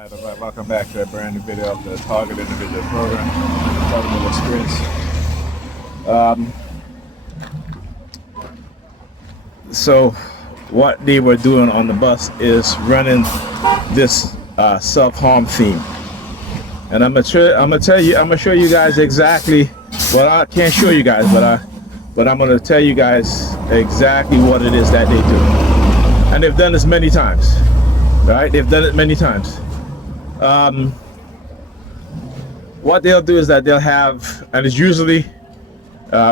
Alright, welcome back to a brand new video of the Target Individual Program. Target Experience. So what they were doing on the bus is running this self-harm theme. And I'm gonna show you guys exactly, well, I can't show you guys, but I'm gonna tell you guys exactly what it is that they do. And they've done this many times. Right? They've done it many times. What they'll do is that they'll have, and it's usually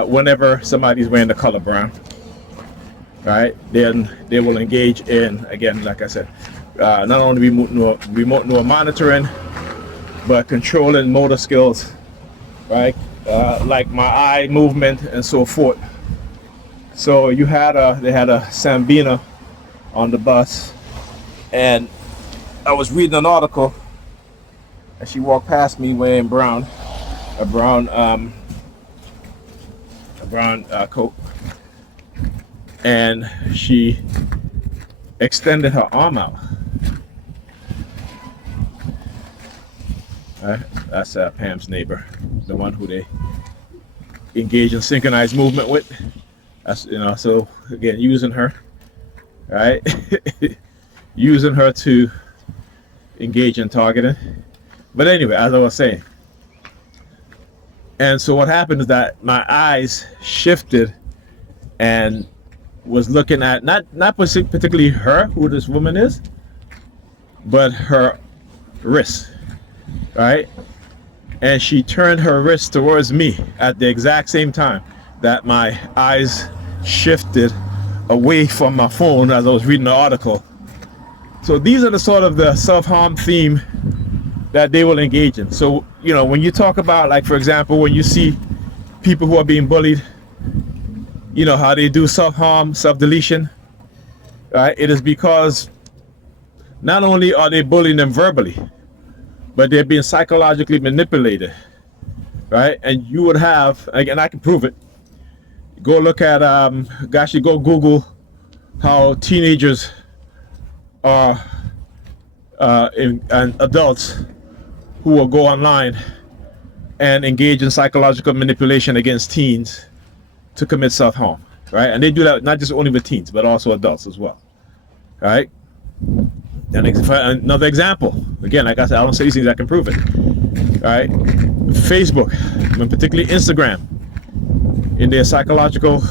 whenever somebody's wearing the color brown, right? Then they will engage in, again, like I said, not only remote neural monitoring, but controlling motor skills, right? Like my eye movement and so forth. So they had a Sambina on the bus, and I was reading an article, and she walked past me wearing a brown coat, and she extended her arm out. That's Pam's neighbor, the one who they engage in synchronized movement with. That's, so again, using her, right? Using her to engage in targeting. But anyway, as I was saying, and so what happened is that my eyes shifted and was looking at not particularly her, who this woman is, but her wrist, right? And she turned her wrist towards me at the exact same time that my eyes shifted away from my phone as I was reading the article. So these are the sort of the self-harm theme that they will engage in. So, when you talk about, like, for example, when you see people who are being bullied, how they do self-harm, self-deletion, right? It is because not only are they bullying them verbally, but they're being psychologically manipulated, right? And you would have, again, I can prove it. Go look at, actually go Google how teenagers are and adults who will go online and engage in psychological manipulation against teens to commit self-harm, right? And they do that not just only with teens, but also adults as well, right? And another example, again, like I said, I don't say these things, I can prove it, right? Facebook, and particularly Instagram, in their psychological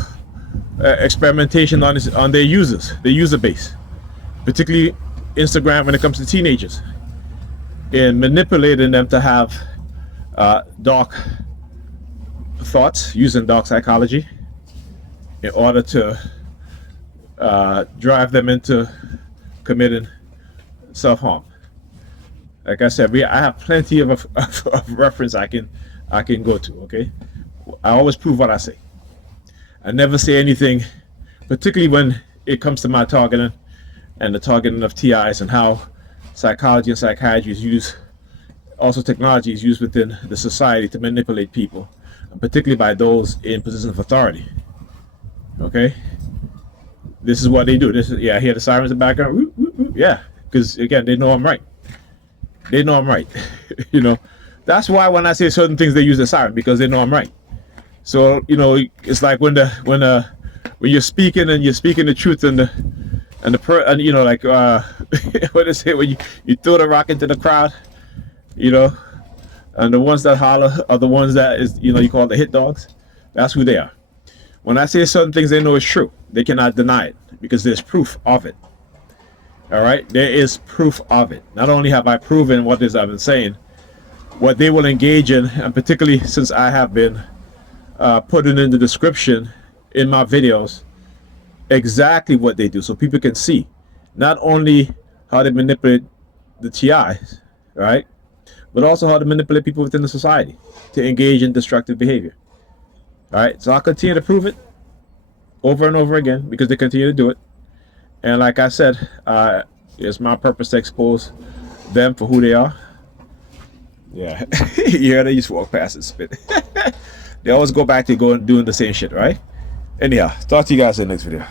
experimentation on their users, their user base, particularly Instagram when it comes to teenagers, in manipulating them to have dark thoughts using dark psychology in order to drive them into committing self-harm. Like I said, I have plenty of reference I can go to. Okay, I always prove what I say. I never say anything, particularly when it comes to my targeting and the targeting of TIs, and how psychology and psychiatry is used, also technology is used within the society to manipulate people, and particularly by those in positions of authority. Okay, this is what they do. This is, I hear the sirens in the background. Whoop, whoop, whoop. Yeah, because again, they know I'm right. They know I'm right. That's why when I say certain things, they use the siren, because they know I'm right. So it's like when you're speaking and you're speaking the truth, and like what is it, when you throw the rock into the crowd, and the ones that holler are the ones that is you call the hit dogs. That's who they are. When I say certain things, they know it's true. They cannot deny it because there's proof of it. All right, there is proof of it. Not only have I proven what it is I've been saying, what they will engage in, and particularly since I have been putting in the description in my videos exactly what they do, so people can see not only how they manipulate the TIs, right, but also how to manipulate people within the society to engage in destructive behavior. All right, so I'll continue to prove it over and over again because they continue to do it. And like I said, it's my purpose to expose them for who they are. Yeah, yeah, they just walk past and spit. They always go back to doing the same shit, right? Anyhow, talk to you guys in the next video.